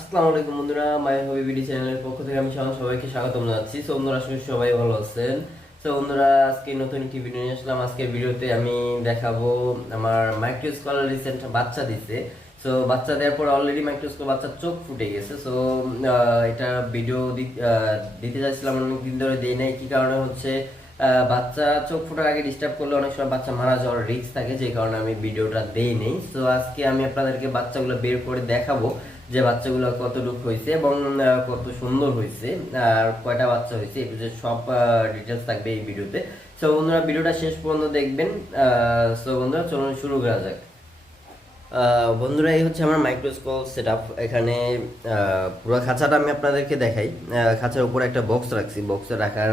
আসসালামু আলাইকুম বন্ধুরা, মাই হবি বিডি চ্যানেলের পক্ষ থেকে আমি সবাই সবাইকে জানাচ্ছি। তো বন্ধুরা আসলে সবাই ভালো আছেন। তো বন্ধুরা, আজকে নতুন একটি ভিডিও নিয়ে আসলাম। আজকের ভিডিওতে আমি দেখাবো আমার রিসেন্ট বাচ্চা দিছে। তো বাচ্চা দেওয়ার পর অলরেডি বাচ্চার চোখ ফুটে গেছে। সো এটা ভিডিও দিতে চাইছিলাম অনেকদিন ধরে দিই নাই। কি কারণে হচ্ছে বাচ্চা চোখ ফোটার আগে ডিস্টার্ব করলে অনেক সময় বাচ্চা মারা যাওয়ার রিস্ক থাকে, যে কারণে আমি ভিডিওটা দেই নেই। তো আজকে আমি আপনাদেরকে বাচ্চাগুলো বের করে দেখাবো। যে বাচ্চাগুলো কতটুকু হয়েছে এবং কত সুন্দর হয়েছে, আর কয়টা বাচ্চা হয়েছে যে সব ডিটেলস থাকবে এই ভিডিওতে। সো বন্ধুরা, ভিডিওটা শেষ পর্যন্ত দেখবেন সো বন্ধুরা, চলুন শুরু করা যাক। বন্ধুরা, এই হচ্ছে আমার মাইক্রোস্কোপ সেট আপ এখানে পুরো খাঁচাটা আমি আপনাদেরকে দেখাই। খাঁচার উপরে একটা বক্স রাখছি। বক্সে রাখার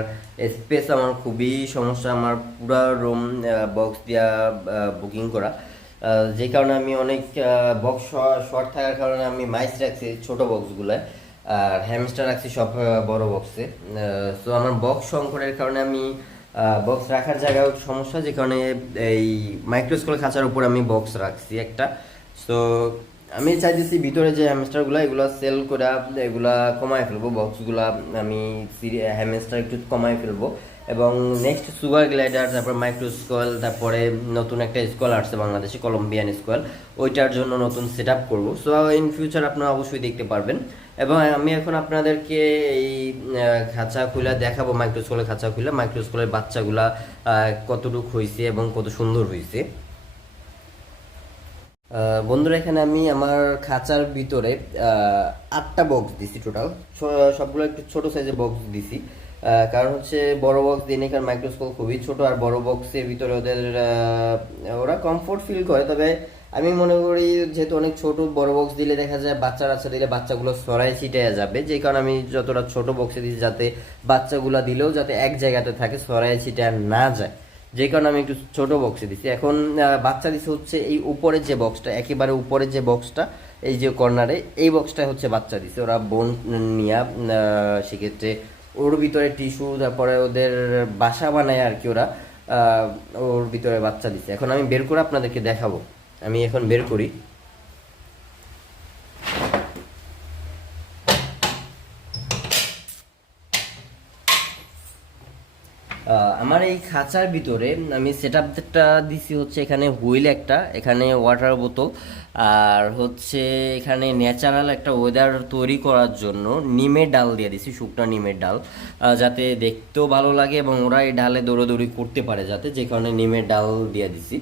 স্পেস আমার খুবই সমস্যা। আমার পুরো রুম বক্স দিয়া বুকিং করা। যে কারণে আমি অনেক বক্স শর্ট থাকার কারণে আমি মাইস রাখছি ছোট বক্সগুলায় আর হ্যামস্টার রাখছি সব বড় বক্সে সো আমার বক্স সংকটের কারণে আমি বক্স রাখার জায়গাও সমস্যা, যে কারণে এই মাইক্রোস্কোপ খাঁচার উপর আমি বক্স রাখছি একটা। সো আমি চাইতেছি ভিতরে যে হ্যামস্টারগুলো এগুলো সেল করে এগুলা কমায় ফেলব বক্সগুলো আমি হ্যামস্টার একটু কমায় ফেলব। এবং নেক্সট সুগার গ্লাইডার তারপর মাইক্রোস্কোয়াল তারপরে নতুন একটা স্কোয়াল আসছে বাংলাদেশে কলম্বিয়ান স্কোয়াল ওইটার জন্য নতুন সেট আপ করব। সো ইন ফিউচার আপনারা অবশ্যই দেখতে পারবেন। এবং আমি এখন আপনাদেরকে এই খাঁচা খুলে দেখাবো মাইক্রোস্কোলের খাঁচা খুলে মাইক্রোস্কোলের বাচ্চাগুলা কতটুকু হয়েছে এবং কত সুন্দর হয়েছে বন্ধুরা, এখানে আমি আমার খাঁচার ভিতরে আটটা বক্স দিছি টোটাল সবগুলো একটু ছোট সাইজের বক্স দিছি। কারণ হচ্ছে বড় বক্স দিনে কারণ মাইক্রোস্কোপ খুবই ছোট, আর বড় বক্সের ভিতরে ওদের ওরা কমফোর্ট ফিল করে। তবে আমি মনে করি, যেহেতু অনেক ছোট বড় বক্স দিলে দেখা যায় বাচ্চা বাচ্চা দিলে বাচ্চাগুলো সরাই ছিটাইয়া যাবে। যে কারণে আমি যতটা ছোট বক্সে দিচ্ছি যাতে বাচ্চাগুলো দিলেও যাতে এক জায়গাতে থাকে, সরাই ছিটায় না যায়। যে কারণে আমি একটু ছোট বক্সে দিছি। এখন বাচ্চা দিছে হচ্ছে এই উপরের যে বক্সটা একেবারে উপরের যে বক্সটা এই যে কর্নারে এই বক্সটা হচ্ছে বাচ্চা দিছে। ওরা বোন নিয়া সেক্ষেত্রে ওর ভিতরে টিস্যু তারপরে ওদের বাসা বানায় আর কি ওরা ওর ভিতরে বাচ্চা দিছে। এখন আমি বের করে আপনাদেরকে দেখাবো। আমি এখন বের করি। আমার এই খাঁচার ভিতরে আমি সেট আপটা দিছি হচ্ছে এখানে হুইল একটা, এখানে ওয়াটার বোতল, আর হচ্ছে এখানে ন্যাচারাল একটা ওয়েদার তৈরি করার জন্য নিমের ডাল দিয়ে দিছি, শুকনো নিমের ডাল যাতে দেখতেও ভালো লাগে এবং ওরা এই ডালে দৌড়াদৌড়ি করতে পারে যাতে, যে কারণে নিমের ডাল দিয়ে দিছি।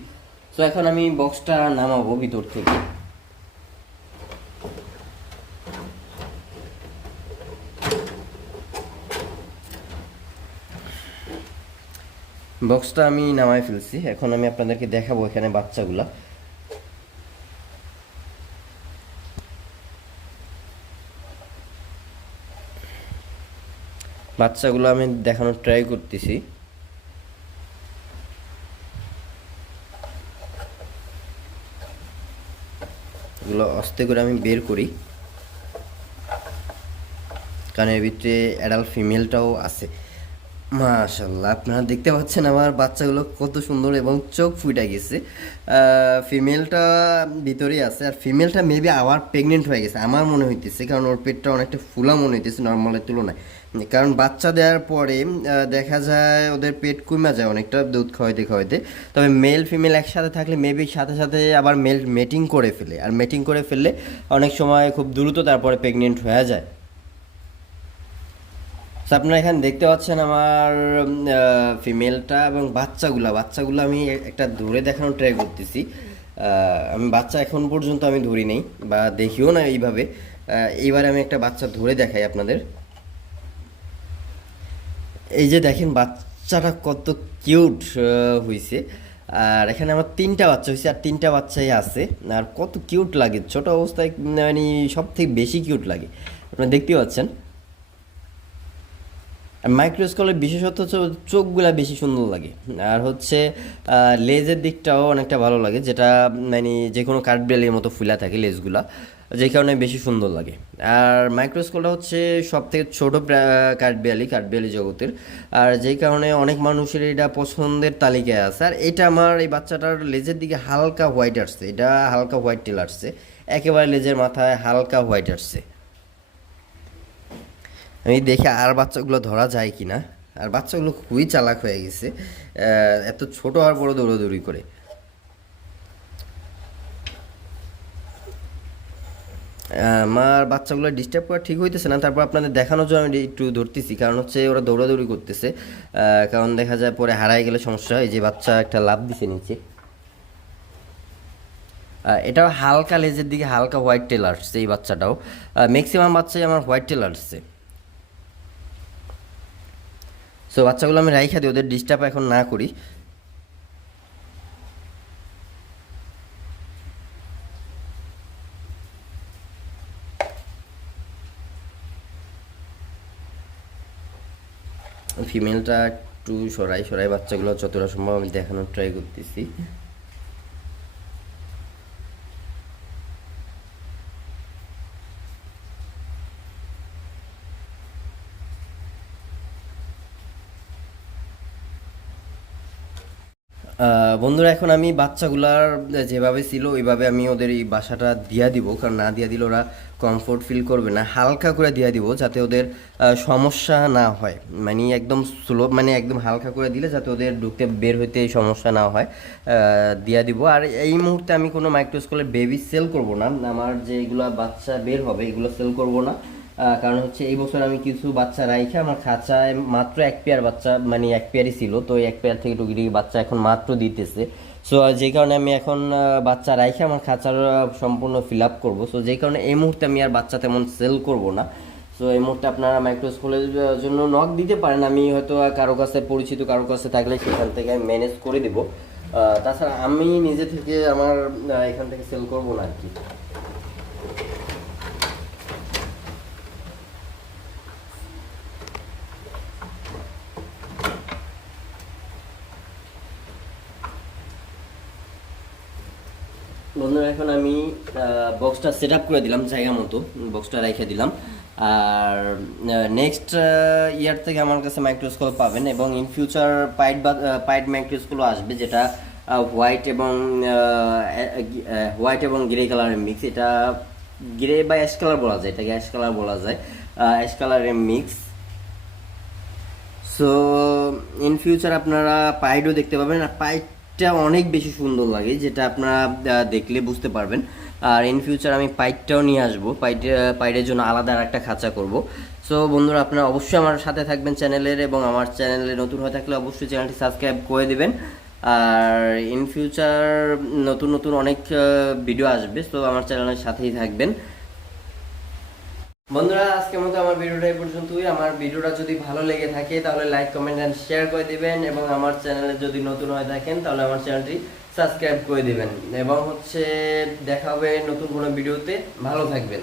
তো এখন আমি বক্সটা নামাবো ভিতর থেকে। বক্সটা আমি নামাই ফেলছি। এখন আমি আপনাদেরকে দেখাবো এখানে বাচ্চাগুলা। বাচ্চাগুলো আমি দেখানোর ট্রাই করতেছি। এগুলো আস্তে করে আমি বের করি। কারণ এর ভিতরে অ্যাডাল্ট ফিমেলটাও আছে। মাশাল্লাহ আপনারা দেখতে পাচ্ছেন আমার বাচ্চাগুলো কত সুন্দর এবং চোখ ফুটে গেছে। ফিমেলটা ভিতরেই আছে আর ফিমেলটা মেবি আবার প্রেগনেন্ট হয়ে গেছে, আমার মনে হইতেছে, কারণ ওর পেটটা অনেকটা ফুলা মনে হইতেছে নর্মালের তুলনায়। কারণ বাচ্চা দেওয়ার পরে দেখা যায় ওদের পেট কমে যায় অনেকটা দুধ খাওয়াইতে খাওয়াইতে। তবে মেল ফিমেল একসাথে থাকলে মেবি সাথে সাথে আবার মেল মেটিং করে ফেলে। আর মেটিং করে ফেললে অনেক সময় খুব দ্রুত তারপরে প্রেগনেন্ট হয়ে যায়। আপনারা এখানে দেখতে পাচ্ছেন আমার ফিমেলটা এবং বাচ্চাগুলা। বাচ্চাগুলো আমি একটা ধরে দেখানোর ট্রাই করতেছি। আমি বাচ্চা এখন পর্যন্ত আমি ধরি নেই বা দেখিও না এইভাবে। এইবারে আমি একটা বাচ্চা ধরে দেখাই আপনাদের। এই যে দেখেন, বাচ্চাটা কত কিউট হয়েছে আর এখানে আমার তিনটা বাচ্চা হয়েছে আর তিনটা বাচ্চাই আছে। আর কত কিউট লাগে, ছোট অবস্থায় মানে সব থেকে বেশি কিউট লাগে। আপনারা দেখতেই পাচ্ছেন। মাইক্রোস্কোপের বিশেষত চোখগুলা বেশি সুন্দর লাগে। আর হচ্ছে লেজের দিকটাও অনেকটা ভালো লাগে, যেটা মানে যে কোনো কাঠবিড়ালির মতো ফুলা থাকে লেজগুলা, যে কারণে বেশি সুন্দর লাগে। আর মাইক্রোস্কোপটা হচ্ছে সব থেকে ছোটো কাঠবিড়ালি কাঠবিড়ালি জগতের। আর যেই কারণে অনেক মানুষের এটা পছন্দের তালিকায় আছে। আর এটা আমার এই বাচ্চাটার লেজের দিকে হালকা হোয়াইট আসছে, এটা হালকা হোয়াইট টেল আসছে। একেবারে লেজের মাথায় হালকা হোয়াইট আসছে। আমি দেখি আর বাচ্চাগুলো ধরা যায় কি না আর বাচ্চাগুলো খুবই চালাক হয়ে গেছে। এত ছোট আর বড় দৌড়াদৌড়ি করে। আমার বাচ্চাগুলো ডিস্টার্ব করা ঠিক হইতেছে না। তারপর আপনাদের দেখানোর জন্য আমি একটু ধরতেছি। কারণ হচ্ছে ওরা দৌড়াদৌড়ি করতেছে। কারণ দেখা যায় পরে হারাই গেলে সমস্যা হয়। যে বাচ্চা একটা লাভ দিছে নিচে। এটাও হালকা লেজের দিকে হালকা হোয়াইট টেল আসছে এই বাচ্চাটাও। ম্যাক্সিমাম বাচ্চাই আমার হোয়াইট টেল আসছে। সো বাচ্চাগুলো আমি রাইখা দিই ওদের ডিস্টার্ব এখন না করি। ফিমেলটা একটু সরাই সরাই বাচ্চাগুলো যতটা সম্ভব আমি দেখানোর ট্রাই করতেছি। বন্ধুরা, এখন আমি বাচ্চাগুলার যেভাবে ছিল, ওইভাবে আমি ওদের এই বাসাটা দিয়া দিব, কারণ না দিয়া দিলে ওরা কমফোর্ট ফিল করবে না। হালকা করে দিয়া দিব, যাতে ওদের সমস্যা না হয়। মানে একদম স্লো মানে একদম হালকা করে দিলে যাতে ওদের ঢুকতে বের হইতে সমস্যা না হয়। দিয়া দিব। আর এই মুহূর্তে আমি কোনো মাইক্রোস্কোলের বেবি সেল করব না। আমার যেগুলো বাচ্চা বের হবে, এগুলো সেল করব না। কারণ হচ্ছে এই বছর আমি কিছু বাচ্চা রাইখে আমার খাঁচায় মাত্র এক পেয়ার বাচ্চা মানে এক পেয়ারই ছিল, তো এক পেয়ার থেকে টুকি টুকি বাচ্চা এখন মাত্র দিতেছে। সো যে কারণে আমি এখন বাচ্চা রাইখে আমার খাঁচার সম্পূর্ণ ফিল আপ করব। সো যে কারণে এই মুহূর্তে আমি আর বাচ্চা তেমন সেল করব না। সো এই মুহূর্তে আপনারা মাইক্রোস্কুলের জন্য নক দিতে পারেন। আমি হয়তো কারও কাছে, পরিচিত কারও কাছে থাকলে সেখান থেকে আমি ম্যানেজ করে দেবো। তাছাড়া আমি নিজে থেকে আমার এখান থেকে সেল করব না আর কি। বন্ধুরা, এখন আমি বক্সটা সেট আপ করে দিলাম জায়গা মতো। বক্সটা রেখে দিলাম। আর নেক্সট ইয়ার থেকে আমার কাছে মাইক্রোস্কোপ পাবেন এবং ইন ফিউচার পাইট বা পাইট মাইক্রোস্কোপ আসবে যেটা হোয়াইট এবং হোয়াইট এবং গ্রে কালারের মিক্স এটা গ্রে বা অ্যাশ কালার বলা যায়, এটাকে অ্যাশ কালার বলা যায় অ্যাশ কালারের মিক্স সো ইন ফিউচার আপনারা পাইডও দেখতে পাবেন। আর পাইটটা অনেক বেশি সুন্দর লাগে, যেটা আপনারা দেখলে বুঝতে পারবেন। আর ইন ফিউচার আমি পাইটটাও নিয়ে আসব, পাইট পাইটের জন্য আলাদা আর একটা খাঁচা করব। সো বন্ধুরা, আপনারা অবশ্যই আমার সাথে থাকবেন চ্যানেলের এবং আমার চ্যানেলে নতুন হয়ে থাকলে অবশ্যই চ্যানেলটি সাবস্ক্রাইব করে দেবেন। আর ইন ফিউচার নতুন নতুন অনেক ভিডিও আসবে সো আমার চ্যানেলের সাথেই থাকবেন। বন্ধুরা, আজকের মতো আমার ভিডিওটা এই পর্যন্তই। আমার ভিডিওটা যদি ভালো লেগে থাকে, তাহলে লাইক কমেন্ট এন্ড শেয়ার করে দিবেন। এবং আমার চ্যানেলে যদি নতুন হয়ে থাকেন, তাহলে আমার চ্যানেলটি সাবস্ক্রাইব করে দিবেন। এবং হচ্ছে, দেখা হবে নতুন কোনো ভিডিওতে। ভালো থাকবেন।